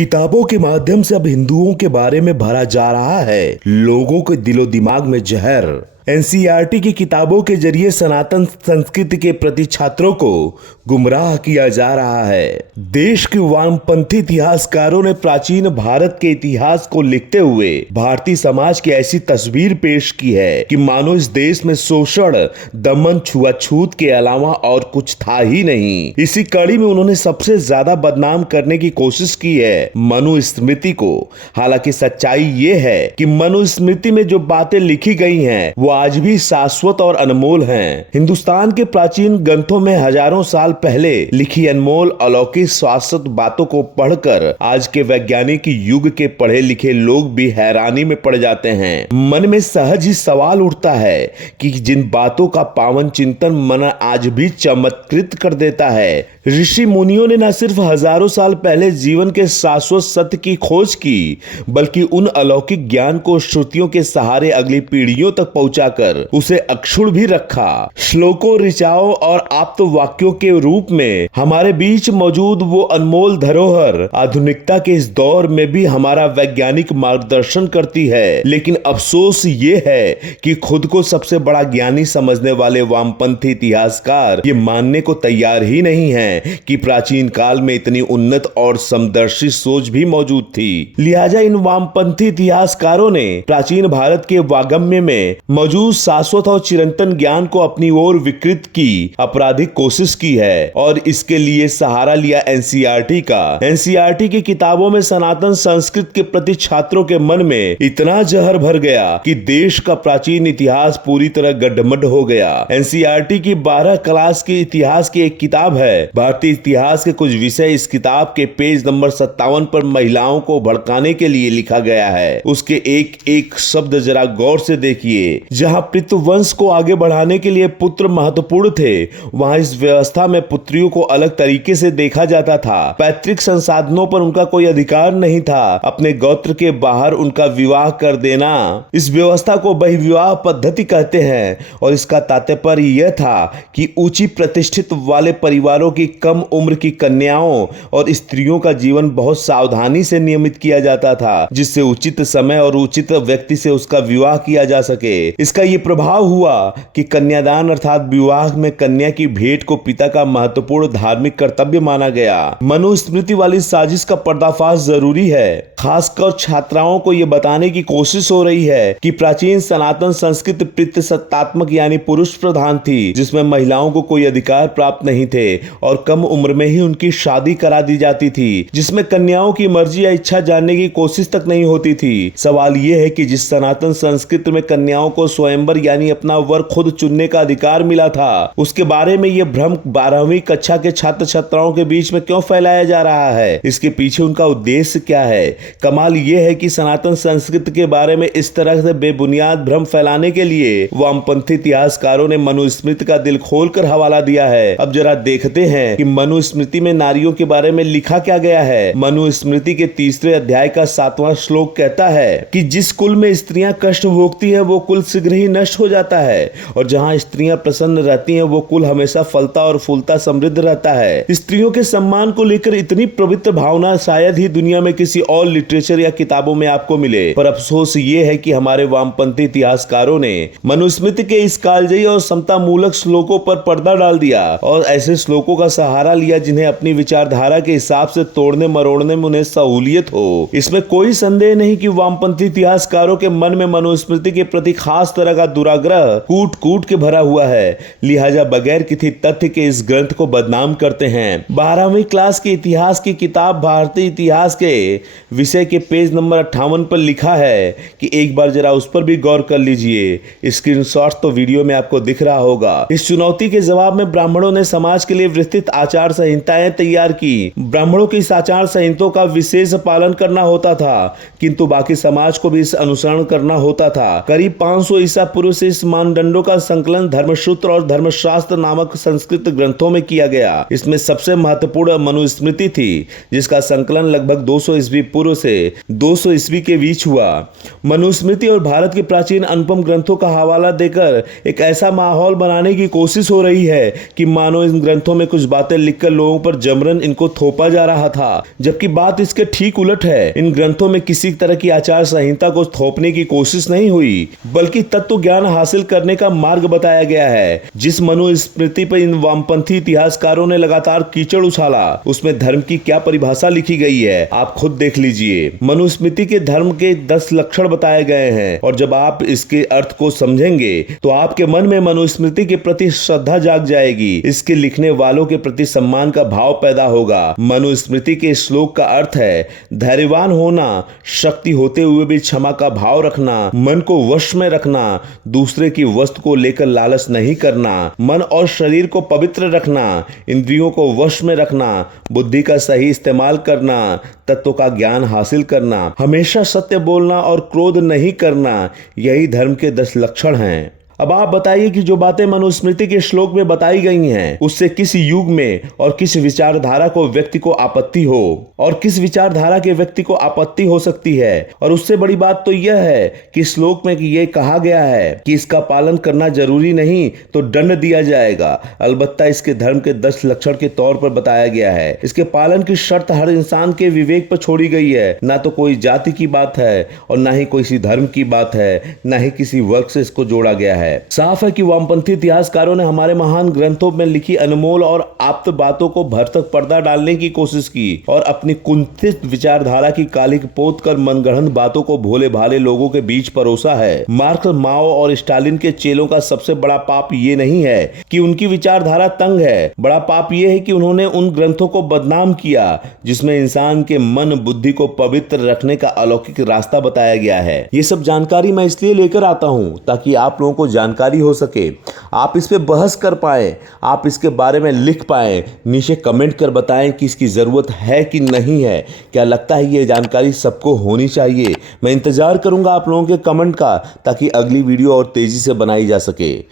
किताबों के माध्यम से अब हिंदुओं के बारे में भरा जा रहा है लोगों के दिलो दिमाग में जहर। एनसीईआरटी की किताबों के जरिए सनातन संस्कृति के प्रति छात्रों को गुमराह किया जा रहा है। देश के वामपंथी इतिहासकारों ने प्राचीन भारत के इतिहास को लिखते हुए भारतीय समाज की ऐसी तस्वीर पेश की है कि मानो इस देश में शोषण, दमन, छुआछूत के अलावा और कुछ था ही नहीं। इसी कड़ी में उन्होंने सबसे ज्यादा बदनाम करने की कोशिश की है मनुस्मृति को। हालांकि सच्चाई ये है कि मनुस्मृति में जो बातें लिखी गई हैं वो आज भी शाश्वत और अनमोल हैं। हिंदुस्तान के प्राचीन ग्रंथों में हजारों साल पहले लिखी अनमोल अलौकिक शाश्वत बातों को पढ़कर आज के वैज्ञानिक युग के पढ़े लिखे लोग भी हैरानी में पड़ जाते हैं। मन में सहज ही सवाल उठता है कि जिन बातों का पावन चिंतन मन आज भी चमत्कृत कर देता है। ऋषि मुनियों ने न सिर्फ हजारों साल पहले जीवन के शाश्वत सत्य की खोज की, बल्कि उन अलौकिक ज्ञान को श्रुतियों के सहारे अगली पीढ़ियों तक पहुंचाकर उसे अक्षुण्ण भी रखा। श्लोकों, ऋचाओं और आप्त वाक्यों के रूप में हमारे बीच मौजूद वो अनमोल धरोहर आधुनिकता के इस दौर में भी हमारा वैज्ञानिक मार्गदर्शन करती है। लेकिन अफसोस ये है कि खुद को सबसे बड़ा ज्ञानी समझने वाले वामपंथी इतिहासकार ये मानने को तैयार ही नहीं है कि प्राचीन काल में इतनी उन्नत और समदर्शी सोच भी मौजूद थी। लिहाजा इन वामपंथी इतिहासकारों ने प्राचीन भारत के वागम्य में मौजूद शाश्वत और चिरंतन ज्ञान को अपनी ओर विकृत की आपराधिक कोशिश की है और इसके लिए सहारा लिया एनसीईआरटी का। एनसीईआरटी की किताबों में सनातन संस्कृति के प्रति छात्रों के मन में इतना जहर भर गया कि देश का प्राचीन इतिहास पूरी तरह गड्ढमड्ढ हो गया। एनसीईआरटी की 12 क्लास की इतिहास की एक किताब है भारतीय इतिहास के कुछ विषय। इस किताब के पेज नंबर 57 पर महिलाओं को भड़काने के लिए लिखा गया है। उसके एक एक शब्द जरा गौर से देखिए। जहां पितृवंश को आगे बढ़ाने के लिए पुत्र महत्वपूर्ण थे, वहां इस व्यवस्था में पुत्रियों को अलग तरीके से देखा जाता था। पैतृक संसाधनों पर उनका कोई अधिकार नहीं था। अपने गोत्र के बाहर उनका विवाह कर देना, इस व्यवस्था को बहिर्विवाह पद्धति कहते हैं और इसका तात्पर्य यह था कि ऊंची प्रतिष्ठित वाले परिवारों की कम उम्र की कन्याओं और स्त्रियों का जीवन बहुत सावधानी से नियमित किया जाता था, जिससे उचित समय और उचित व्यक्ति से उसका विवाह किया जा सके। इसका यह प्रभाव हुआ कि कन्यादान अर्थात विवाह में कन्या की भेंट को पिता का महत्वपूर्ण धार्मिक कर्तव्य माना गया। मनुस्मृति वाली साजिश का पर्दाफाश जरूरी है। खासकर छात्राओं को यह बताने की कोशिश हो रही है कि प्राचीन सनातन संस्कृति पितृसत्तात्मक यानी पुरुष प्रधान थी, जिसमें महिलाओं को कोई अधिकार प्राप्त नहीं थे और कम उम्र में ही उनकी शादी करा दी जाती थी, जिसमें कन्याओं की मर्जी या इच्छा जानने की कोशिश तक नहीं होती थी। सवाल यह है कि जिस सनातन संस्कृति में कन्याओं को स्वयंवर यानी अपना वर खुद चुनने का अधिकार मिला था, उसके बारे में यह भ्रम 12वीं कक्षा के छात्र छात्राओं के बीच में क्यों फैलाया जा रहा है? इसके पीछे उनका उद्देश्य क्या है? कमाल यह है कि सनातन संस्कृति के बारे में इस तरह से बेबुनियाद भ्रम फैलाने के लिए वामपंथी इतिहासकारों ने मनुस्मृति का दिल खोलकर हवाला दिया है। अब जरा देखते हैं कि मनुस्मृति में नारियों के बारे में लिखा क्या गया है। मनुस्मृति के 3 अध्याय का 7वां श्लोक कहता है कि जिस कुल में स्त्रियां कष्ट भोगती हैं वो कुल शीघ्र ही नष्ट हो जाता है और जहां स्त्रियां प्रसन्न रहती हैं वो कुल हमेशा फलता और फूलता समृद्ध रहता है। स्त्रियों के सम्मान को लेकर इतनी पवित्र भावना शायद ही दुनिया में किसी और लिटरेचर या किताबों में आपको मिले। पर अफसोस ये है कि हमारे वामपंथी इतिहासकारों ने मनुस्मृति के इस कालजयी और समता मूलक श्लोकों पर पर्दा डाल दिया और ऐसे श्लोकों का सहारा लिया जिन्हें अपनी विचारधारा के हिसाब से तोड़ने मरोड़ने में उन्हें सहूलियत हो। इसमें कोई संदेह नहीं कि वामपंथी इतिहासकारों के मन में मनुस्मृति के प्रति खास तरह का दुराग्रह कूट कूट के भरा हुआ है। लिहाजा बगैर किसी तथ्य के इस ग्रंथ को बदनाम करते हैं। 12वीं क्लास के इतिहास की किताब भारतीय इतिहास के विषय के पेज नंबर 58 पर लिखा है कि एक बार जरा उस पर भी गौर कर लीजिए। स्क्रीनशॉट तो वीडियो में आपको दिख रहा होगा। इस चुनौती के जवाब में ब्राह्मणों ने समाज के लिए विस्तृत आचार संहिताएं तैयार की। ब्राह्मणों की इस आचार संहिताओं का विशेष पालन करना होता था, किंतु बाकी समाज को भी इस अनुसरण करना होता था। करीब 500 ईसा पूर्व से इस मानदंडों का संकलन धर्मसूत्र और धर्मशास्त्र नामक संस्कृत ग्रंथों में किया गया। इसमें सबसे महत्वपूर्ण मनुस्मृति थी, जिसका संकलन लगभग 200 ईस्वी पूर्व से 200 ईस्वी के बीच हुआ। मनुस्मृति और भारत के प्राचीन अनुपम ग्रंथों का हवाला देकर एक ऐसा माहौल बनाने की कोशिश हो रही है कि मानो इन ग्रंथों में कुछ बातें लिखकर लोगों पर जबरन इनको थोपा जा रहा था, जबकि बात इसके ठीक उलट है। इन ग्रंथों में किसी तरह की आचार संहिता को थोपने की कोशिश नहीं हुई, बल्कि तत्व ज्ञान हासिल करने का मार्ग बताया गया है। जिस मनुस्मृति पर इन वामपंथी इतिहासकारों ने लगातार कीचड़ उछाला, उसमें धर्म की क्या परिभाषा लिखी गई है आप खुद देख लीजिए। मनुस्मृति के धर्म के 10 लक्षण बताए गए हैं, और जब आप इसके अर्थ को समझेंगे तो आपके मन में मनुस्मृति के प्रति श्रद्धा जाग जाएगी। इसके लिखने वालों के प्रति सम्मान का भाव पैदा होगा। मनुस्मृति के श्लोक का अर्थ है धैर्यवान होना, शक्ति होते हुए भी क्षमा का भाव रखना, मन को वश में रखना, दूसरे की वस्तु को लेकर लालच नहीं करना, मन और शरीर को पवित्र रखना, इंद्रियों को वश में रखना, बुद्धि का सही इस्तेमाल करना, तत्व का ज्ञान हासिल करना, हमेशा सत्य बोलना और क्रोध नहीं करना, यही धर्म के 10 लक्षण हैं। अब आप बताइए कि जो बातें मनुस्मृति के श्लोक में बताई गई हैं, उससे किस युग में और किस विचारधारा को व्यक्ति को आपत्ति हो, और किस विचारधारा के व्यक्ति को आपत्ति हो सकती है। और उससे बड़ी बात तो यह है कि श्लोक में ये कहा गया है कि इसका पालन करना जरूरी नहीं तो दंड दिया जाएगा। अलबत्ता इसके धर्म के 10 लक्षण के तौर पर बताया गया है। इसके पालन की शर्त हर इंसान के विवेक पर छोड़ी गई है। ना तो कोई जाति की बात है और ना ही किसी धर्म की बात है, ना ही किसी वर्ग से इसको जोड़ा गया है। साफ है कि वामपंथी इतिहासकारों ने हमारे महान ग्रंथों में लिखी अनमोल और आप्त बातों को भरतक पर्दा डालने की कोशिश की और अपनी कुंठित विचारधारा की कालिक पोत कर मनगढ़ंत बातों को भोले भाले लोगों के बीच परोसा है। मार्क्स, माओ और स्टालिन के चेलों का सबसे बड़ा पाप ये नहीं है कि उनकी विचारधारा तंग है, बड़ा पाप ये है कि उन्होंने उन ग्रंथों को बदनाम किया जिसमें इंसान के मन बुद्धि को पवित्र रखने का अलौकिक रास्ता बताया गया है। ये सब जानकारी मैं इसलिए लेकर आता हूँ ताकि आप लोगों को जानकारी हो सके, आप इस पे बहस कर पाए, आप इसके बारे में लिख पाए। नीचे कमेंट कर बताएं कि इसकी जरूरत है कि नहीं है। क्या लगता है ये जानकारी सबको होनी चाहिए? मैं इंतजार करूंगा आप लोगों के कमेंट का, ताकि अगली वीडियो और तेजी से बनाई जा सके।